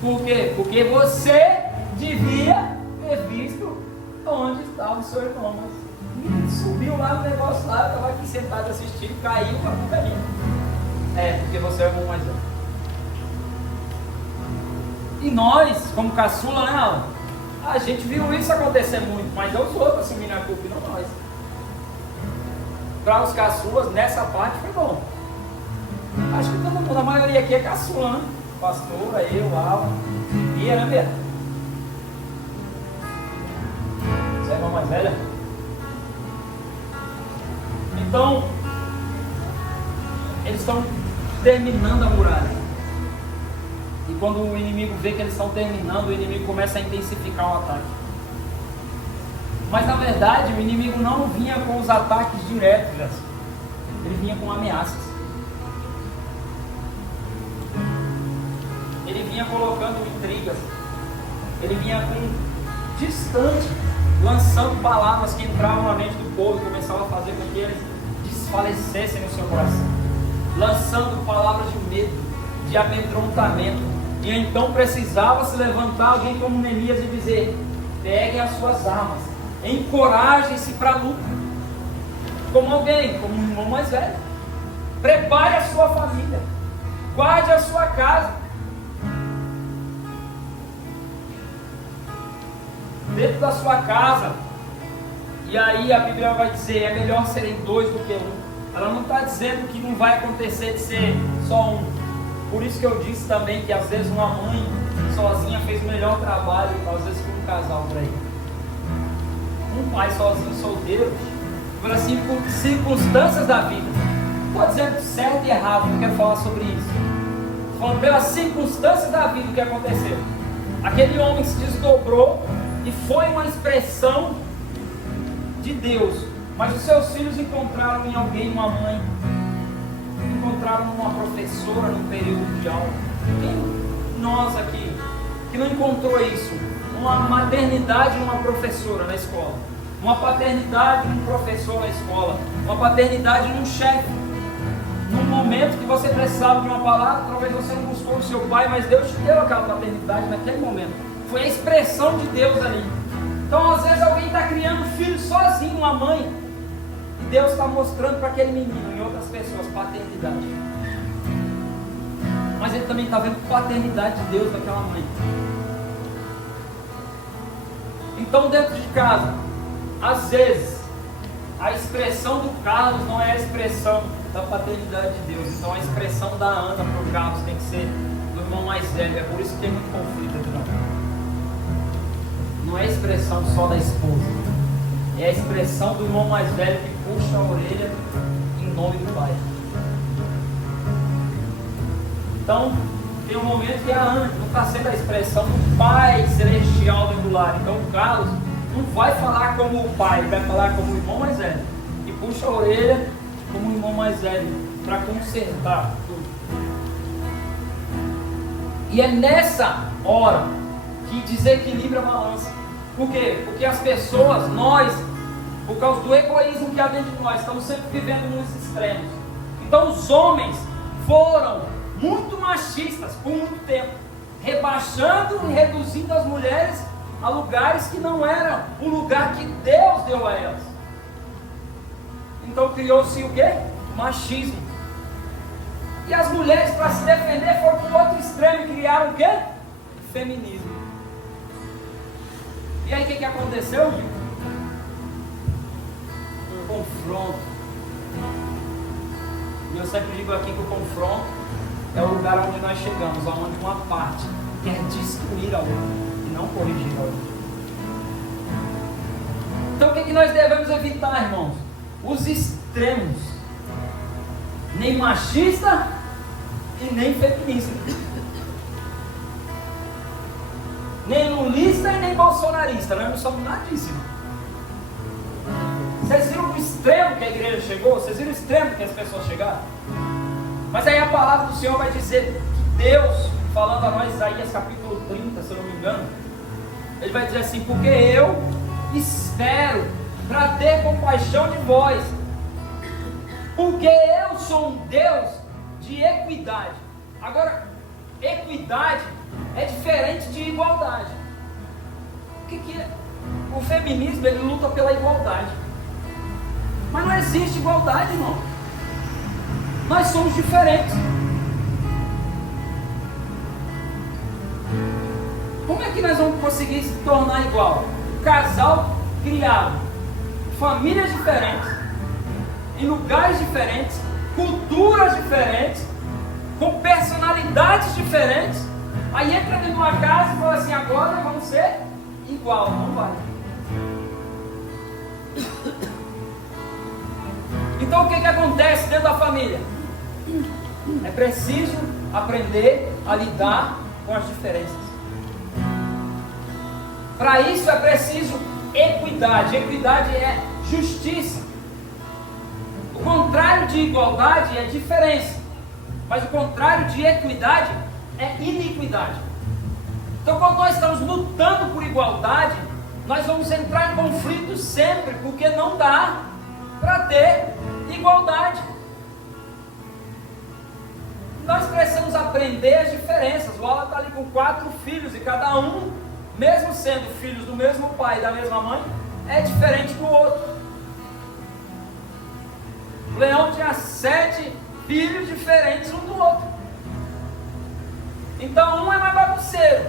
Por quê? Porque você devia ter visto onde estava o seu irmão. Mas ele subiu lá no negócio lá, estava aqui sentado assistindo, caiu para o caminho. É, porque você é o irmão mais velho. E nós, como caçula, né, Alan? A gente viu isso acontecer muito, mas é os outros assumindo a culpa e não nós. Para os caçulas, nessa parte foi bom. Acho que todo mundo, a maioria aqui é caçula, né? Pastora, eu, Alan, Bia, né, Bia? Você é a irmã mais velha? Então, eles estão terminando a muralha. E quando o inimigo vê que eles estão terminando, o inimigo começa a intensificar o ataque. Mas na verdade, o inimigo não vinha com os ataques diretos, ele vinha com ameaças. Ele vinha colocando intrigas. Ele vinha com distante, lançando palavras que entravam na mente do povo e começavam a fazer com que eles desfalecessem no seu coração. Lançando palavras de medo, de amedrontamento. E então precisava se levantar alguém como Neemias e dizer: peguem as suas armas, encorajem-se para a luta. Como alguém, como um irmão mais velho. Prepare a sua família, guarde a sua casa. Dentro da sua casa. E aí a Bíblia vai dizer: é melhor serem dois do que um. Ela não está dizendo que não vai acontecer de ser só um. Por isso que eu disse também que às vezes uma mãe sozinha fez o melhor trabalho, às vezes com um casal por aí. Um pai sozinho, solteiro, por assim, por circunstâncias da vida. Não estou dizendo certo e errado, não quero falar sobre isso. Estou falando pelas circunstâncias da vida o que aconteceu. Aquele homem se desdobrou e foi uma expressão de Deus. Mas os seus filhos encontraram em alguém, uma mãe. Encontraram uma professora no período de aula. Quem nós aqui que não encontrou isso? Uma maternidade numa professora na escola, uma paternidade num professor na escola, uma paternidade num chefe. Num momento que você precisava de uma palavra, talvez você não buscou o seu pai, mas Deus te deu aquela paternidade naquele momento. Foi a expressão de Deus ali. Então às vezes alguém está criando filho sozinho, uma mãe. Deus está mostrando para aquele menino e outras pessoas paternidade. Mas ele também está vendo paternidade de Deus daquela mãe. Então dentro de casa, às vezes, a expressão do Carlos não é a expressão da paternidade de Deus. Então a expressão da Ana para o Carlos tem que ser do irmão mais velho. É por isso que tem muito conflito entre nós. Não é a expressão só da esposa. É a expressão do irmão mais velho que puxa a orelha em nome do pai. Então, tem um momento que a Ana não está sendo a expressão do pai celestial dentro do lar. Então, o Carlos não vai falar como o pai, ele vai falar como o irmão mais velho. E puxa a orelha como o irmão mais velho, para consertar tudo. E é nessa hora que desequilibra a balança. Por quê? Porque as pessoas, nós, por causa do egoísmo que há dentro de nós, estamos sempre vivendo nos extremos. Então os homens foram muito machistas por muito tempo, rebaixando e reduzindo as mulheres a lugares que não eram o lugar que Deus deu a elas. Então criou-se o quê? Machismo. E as mulheres, para se defender, foram para o outro extremo e criaram o quê? Feminismo. E aí o que aconteceu, gente? Um confronto. E eu sempre digo aqui que o confronto é o lugar onde nós chegamos, onde uma parte quer destruir a outra e não corrigir a outra. Então o que nós devemos evitar, irmãos? Os extremos. Nem machista e nem feminista. Nem lulista e nem bolsonarista. Nós não somos nada disso. Vocês viram o extremo que a igreja chegou? Vocês viram o extremo que as pessoas chegaram? Mas aí a palavra do Senhor vai dizer que Deus, falando a nós, Isaías capítulo 30, se eu não me engano, Ele vai dizer assim: porque eu espero para ter compaixão de vós, porque eu sou um Deus de equidade. Agora, equidade é diferente de igualdade. O que é? O feminismo, ele luta pela igualdade, mas não existe igualdade, irmão. Nós somos diferentes. Como é que nós vamos conseguir se tornar igual? Casal criado, famílias diferentes, em lugares diferentes, culturas diferentes, com personalidades diferentes. Aí entra dentro de uma casa e fala assim: agora vamos ser igual. Não vai. Então o que acontece dentro da família? É preciso aprender a lidar com as diferenças. Para isso é preciso equidade. Equidade é justiça. O contrário de igualdade é diferença. Mas o contrário de equidade é iniquidade. Então quando nós estamos lutando por igualdade, nós vamos entrar em conflito sempre, porque não dá para ter igualdade. Nós precisamos aprender as diferenças. O Alan está ali com 4 filhos e cada um, mesmo sendo filhos do mesmo pai e da mesma mãe, é diferente do outro. O Leão tinha 7 filhos diferentes um do outro. Então um é mais bagunceiro,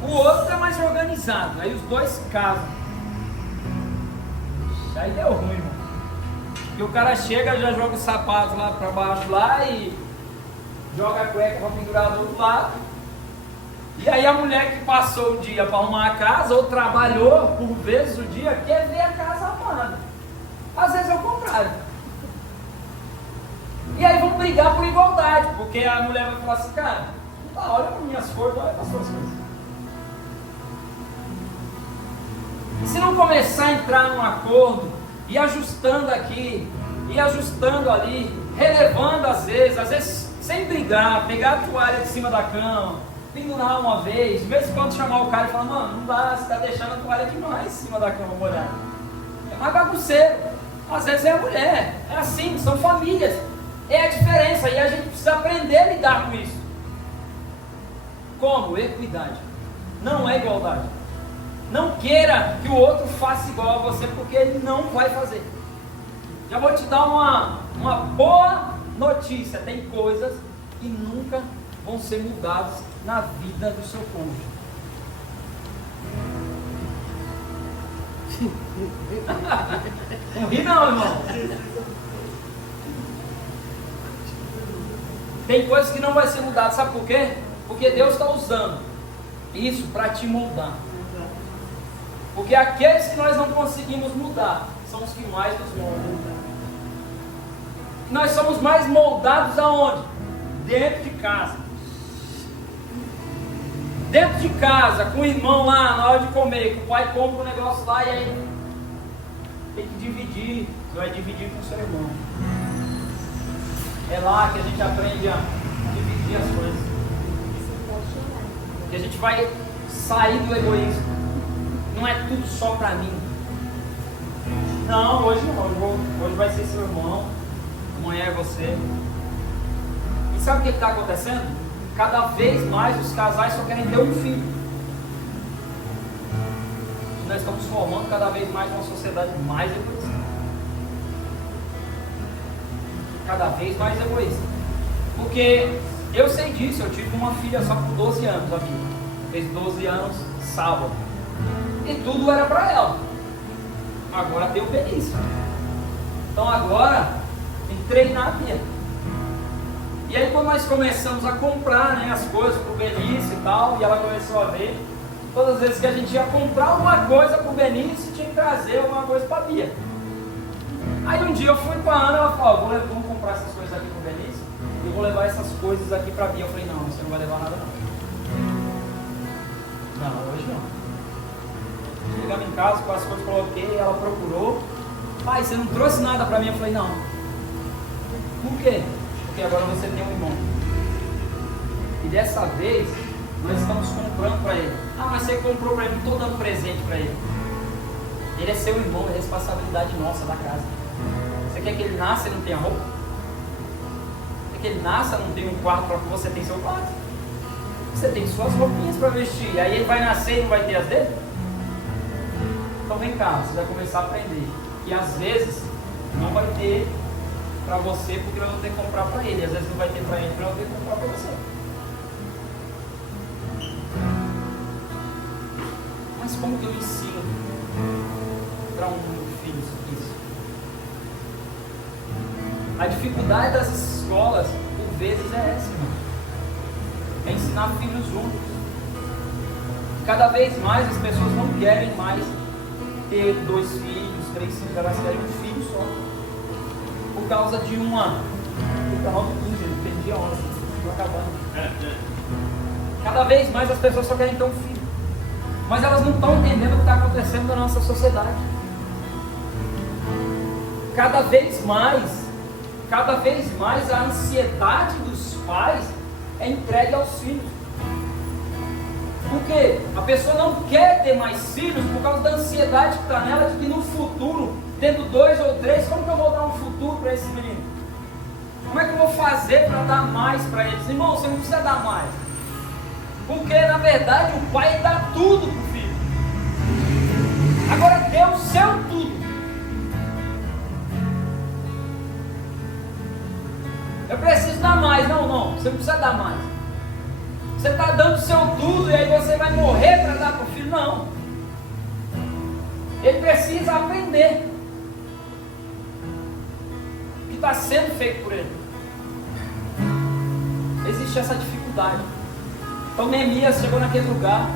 o outro é mais organizado. Aí os dois se casam. Aí deu ruim, irmão. E o cara chega, já joga o sapato lá para baixo lá e joga a cueca para pendurar do outro lado. E aí a mulher que passou o dia para arrumar a casa, ou trabalhou por vezes o dia, quer ver a casa arrumada. Às vezes é o contrário. E aí vão brigar por igualdade, porque a mulher vai falar assim: cara, olha para minhas cores, olha para as suas coisas. E se não começar a entrar num acordo, e ajustando aqui, e ajustando ali, relevando às vezes sem brigar, pegar a toalha de cima da cama, pendurar uma vez, de vez em quando chamar o cara e falar: mano, não dá, você está deixando a toalha demais em cima da cama molhada. É mais bagunceiro. Às vezes é a mulher, é assim, são famílias. É a diferença, e a gente precisa aprender a lidar com isso. Como? Equidade. Não é igualdade. Não queira que o outro faça igual a você, porque ele não vai fazer. Já vou te dar uma boa notícia: tem coisas que nunca vão ser mudadas na vida do seu cônjuge. Não ri não, irmão. Tem coisas que não vai ser mudadas, sabe por quê? Porque Deus está usando isso para te moldar. Porque aqueles que nós não conseguimos mudar são os que mais nos moldam. Nós somos mais moldados aonde? Dentro de casa. Dentro de casa, com o irmão lá na hora de comer, que o pai compra um negócio lá e aí tem que dividir. Você vai dividir com o seu irmão. É lá que a gente aprende a dividir as coisas. Que a gente vai sair do egoísmo. Não é tudo só para mim. Não, hoje não. Hoje vai ser seu irmão. Amanhã é você. E sabe o que está acontecendo? Cada vez mais os casais só querem ter um filho. Nós estamos formando cada vez mais uma sociedade mais egoísta. Cada vez mais egoísta. Porque eu sei disso, eu tive uma filha só por 12 anos, a Bia. Fez 12 anos sábado. E tudo era para ela. Agora tem o Benício. Então agora tem que treinar a Bia. E aí quando nós começamos a comprar, né, as coisas pro Benício e tal, e ela começou a ver, todas as vezes que a gente ia comprar alguma coisa pro Benício, tinha que trazer alguma coisa pra Bia. Aí um dia eu fui com a Ana, ela falou, vamos comprar essas coisas aqui pro Benício, e eu vou levar essas coisas aqui pra Bia. Eu falei, não, você não vai levar nada não. Não, hoje não. Chegamos em casa, com as coisas coloquei, ela procurou. Pai, você não trouxe nada pra mim? Eu falei, não. Por quê? Porque agora você tem um irmão. E dessa vez, nós estamos comprando para ele. Ah, mas você comprou para ele, não estou dando presente para ele. Ele é seu irmão, é responsabilidade nossa da casa. Você quer que ele nasça e não tenha roupa? Quer que ele nasça e não tenha um quarto para que você tem seu quarto? Você tem suas roupinhas para vestir. E aí ele vai nascer e não vai ter as dele? Então vem cá, você vai começar a aprender. E às vezes não vai ter para você porque nós vamos ter que comprar para ele. Às vezes não vai ter para ele, porque nós vamos ter que comprar para você. Mas como que eu ensino para um filho isso? A dificuldade das escolas, por vezes, é essa, irmão. É ensinar filhos juntos. Cada vez mais as pessoas não querem mais ter 2 filhos, 3 filhos, elas querem um filho só. Por causa de uma. O canal do 15, ele perdia a hora, estou acabando. Cada vez mais as pessoas só querem ter um filho. Mas elas não estão entendendo o que está acontecendo na nossa sociedade. Cada vez mais a ansiedade dos pais é entregue aos filhos. Por quê? A pessoa não quer ter mais filhos por causa da ansiedade que está nela, de que no futuro, tendo 2 ou 3, como que eu vou dar um futuro para esse menino? Como é que eu vou fazer para dar mais para eles? Irmão, você não precisa dar mais. Porque na verdade o pai dá tudo para o filho. Agora dê o seu tudo. Eu preciso dar mais. Não, você não precisa dar mais. Você está dando o seu tudo e aí você vai morrer para dar para o filho? Não. Ele precisa aprender o que está sendo feito por ele. Existe essa dificuldade. Então Neemias chegou naquele lugar,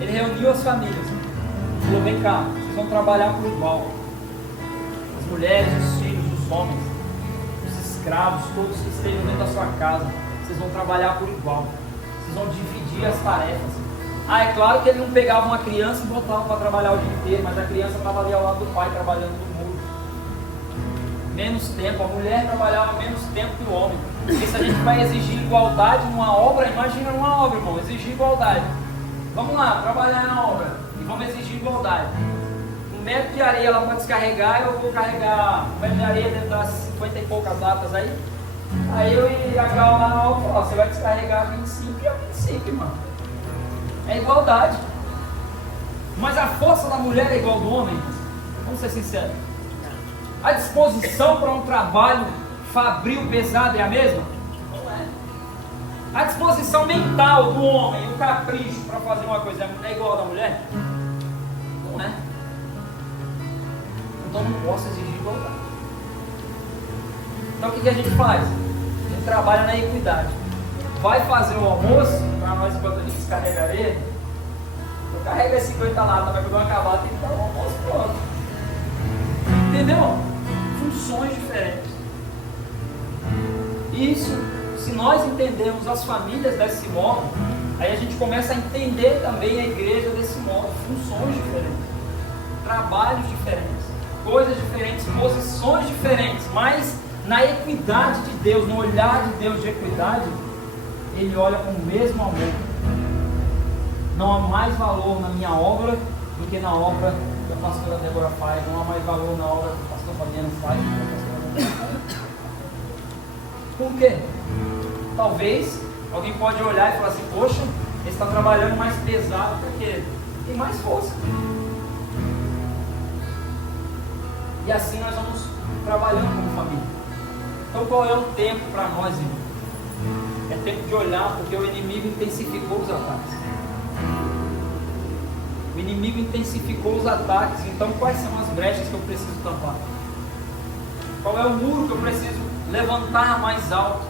ele reuniu as famílias, falou, vem cá, vocês vão trabalhar por igual. As mulheres, os filhos, os homens, os escravos, todos que estejam dentro da sua casa, vocês vão trabalhar por igual. Vocês vão dividir as tarefas. Ah, é claro que ele não pegava uma criança e botava para trabalhar o dia inteiro, mas a criança estava ali ao lado do pai, trabalhando no muro. Menos tempo, a mulher trabalhava menos tempo que o homem. Porque se a gente vai exigir igualdade numa obra, imagina numa obra, irmão, exigir igualdade. Vamos lá, trabalhar na obra e vamos exigir igualdade. Um metro de areia lá para descarregar, eu vou carregar um metro de areia dentro das 50 e poucas latas aí. Aí eu e a Gal lá na obra, ó, você vai descarregar 25 e eu 25, irmão. É igualdade. Mas a força da mulher é igual ao do homem? Vamos ser sinceros. A disposição para um trabalho fabril pesado é a mesma? Não é. A disposição mental do homem, o capricho para fazer uma coisa é igual a da mulher? Não é. Então não posso exigir igualdade. Então o que a gente faz? A gente trabalha na equidade. Vai fazer o almoço, para nós enquanto a gente descarrega ele, eu carrego as 50 latas, mas quando eu acabar tem que dar o almoço pronto. Entendeu? Funções diferentes. Isso, se nós entendemos as famílias desse modo, aí a gente começa a entender também a igreja desse modo. Funções diferentes, trabalhos diferentes, coisas diferentes, posições diferentes, mas na equidade de Deus, no olhar de Deus de equidade, Ele olha com o mesmo amor. Não há mais valor na minha obra do que na obra que a pastora Débora faz. Não há mais valor na obra que o pastor Fabiano faz. Por quê? Talvez alguém pode olhar e falar assim, poxa, ele está trabalhando mais pesado porque tem mais força. E assim nós vamos trabalhando como família. Então qual é o tempo para nós, irmão? É tempo de olhar, porque o inimigo intensificou os ataques. O inimigo intensificou os ataques. Então, quais são as brechas que eu preciso tampar? Qual é o muro que eu preciso levantar mais alto?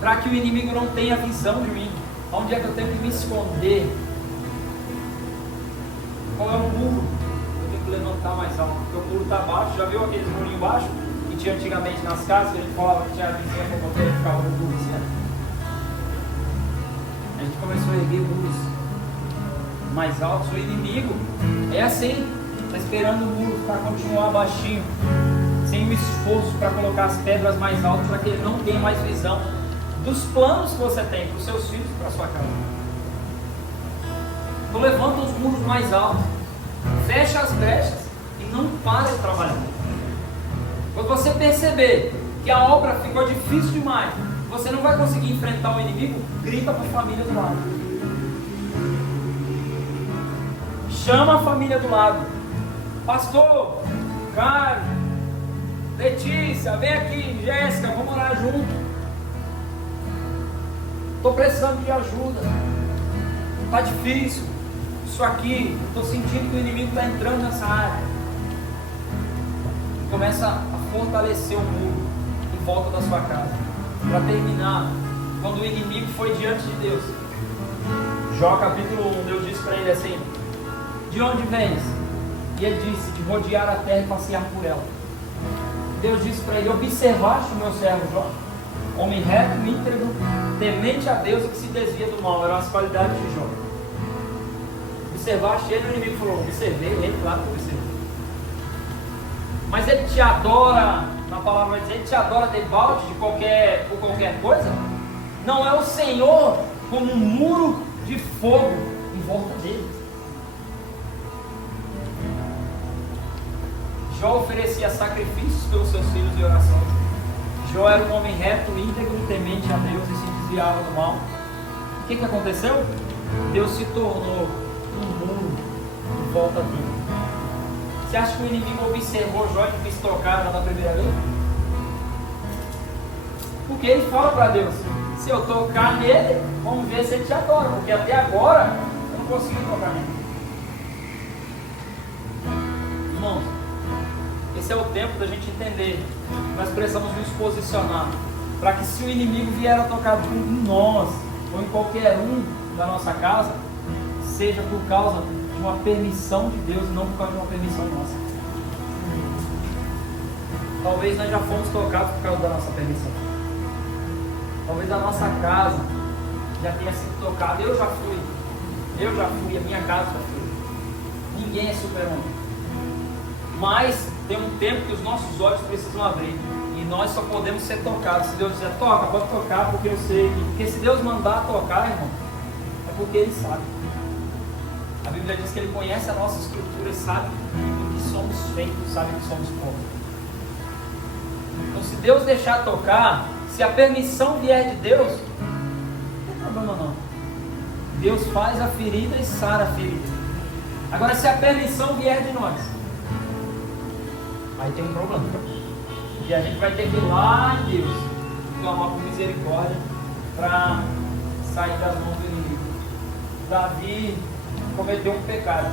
Para que o inimigo não tenha visão de mim. Onde é que eu tenho que me esconder? Qual é o muro que eu tenho que levantar mais alto? Porque o muro está baixo. Já viu aqueles murinhos baixos que tinha antigamente nas casas? Que a gente falava que tinha a vizinha fofoqueira que ficava no tubo assim. A gente começou a erguer muros mais altos. O inimigo é assim, está esperando o muro para continuar baixinho, sem o esforço para colocar as pedras mais altas, para que ele não tenha mais visão dos planos que você tem para os seus filhos e para a sua casa. Então levanta os muros mais altos, fecha as brechas e não para de trabalhar. Quando você perceber que a obra ficou difícil demais, você não vai conseguir enfrentar o inimigo, grita para a família do lado. Chama a família do lado. Pastor, Caio, Letícia, vem aqui, Jéssica, vamos orar junto. Estou precisando de ajuda. Está difícil. Isso aqui, estou sentindo que o inimigo está entrando nessa área. Começa a fortalecer o muro em volta da sua casa. Para terminar, quando o inimigo foi diante de Deus, Jó capítulo 1, Deus disse para ele assim: de onde vens? E ele disse: de rodear a terra e passear por ela. Deus disse para ele: observaste o meu servo Jó, homem reto, íntegro, temente a Deus e que se desvia do mal. Eram as qualidades de Jó. Observaste ele? O inimigo falou: observei ele, claro que observei. Mas ele te adora, na palavra vai dizer, ele te adora debalde por qualquer coisa? Não é o Senhor como um muro de fogo em volta dele. Jó oferecia sacrifícios pelos seus filhos de oração. Jó era um homem reto, íntegro, temente a Deus e se desviava do mal. O que aconteceu? Deus se tornou um muro em volta dele. Você acha que o inimigo observou Jó e quis tocar já na primeira vez? Porque ele fala para Deus: se eu tocar nele, vamos ver se ele te adora, porque até agora eu não consegui tocar nele. Irmãos, esse é o tempo da gente entender. Nós precisamos nos posicionar para que, se o inimigo vier a tocar em nós ou em qualquer um da nossa casa, seja por causa de uma permissão de Deus e não por causa de uma permissão nossa. Talvez nós já fomos tocados por causa da nossa permissão. Talvez a nossa casa já tenha sido tocada. Eu já fui, a minha casa já foi. Ninguém é super-homem. Mas tem um tempo que os nossos olhos precisam abrir. E nós só podemos ser tocados. Se Deus dizer, toca, pode tocar, porque eu sei. Porque se Deus mandar tocar, irmão, é porque Ele sabe. A Bíblia diz que Ele conhece a nossa estrutura e sabe do que somos feitos, sabe do que somos povos. Então, se Deus deixar tocar, se a permissão vier de Deus, não tem problema não. Deus faz a ferida e sara a ferida. Agora, se a permissão vier de nós, aí tem um problema. E a gente vai ter que ir lá em Deus, clamar por misericórdia para sair das mãos do inimigo. Davi cometeu um pecado.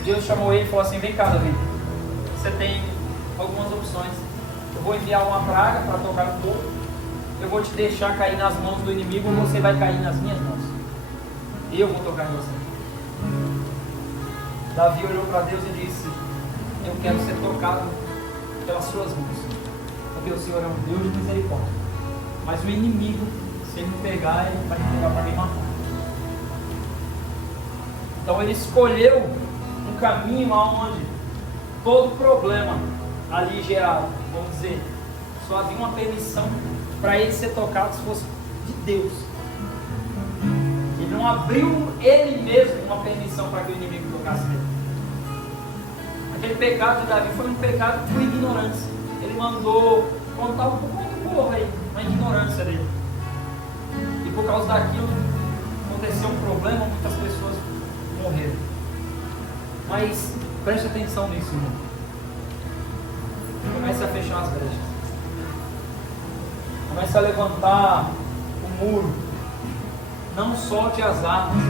E Deus chamou ele e falou assim: vem cá, Davi, você tem algumas opções. Eu vou enviar uma praga para tocar no povo. Eu vou te deixar cair nas mãos do inimigo, ou você vai cair nas minhas mãos. E eu vou tocar em você. Davi olhou para Deus e disse: eu quero ser tocado pelas suas mãos, porque o Senhor é um Deus de misericórdia. Mas o inimigo, se ele me pegar, ele vai me pegar para me matar. Então ele escolheu um caminho aonde todo problema ali gerado, vamos dizer, só havia uma permissão para ele ser tocado se fosse de Deus. Ele não abriu ele mesmo uma permissão para que o inimigo tocasse nele. Aquele pecado de Davi foi um pecado por ignorância. Ele mandou contar um pouco do povo aí, uma ignorância dele. E por causa daquilo aconteceu um problema, muitas pessoas morreram. Mas preste atenção nisso, irmão. Comece a fechar as brechas. Comece a levantar o muro. Não solte as armas.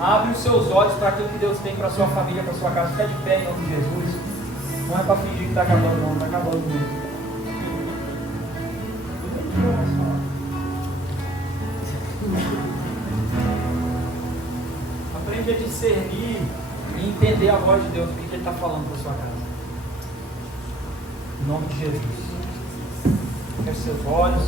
Abre os seus olhos para aquilo que Deus tem para a sua família, para a sua casa. Fica de pé em nome de Jesus. Não é para fingir que está acabando, não. Está acabando mesmo. Aprende a discernir e entender a voz de Deus, o que Ele está falando para a sua casa. Em nome de Jesus. Feche seus olhos.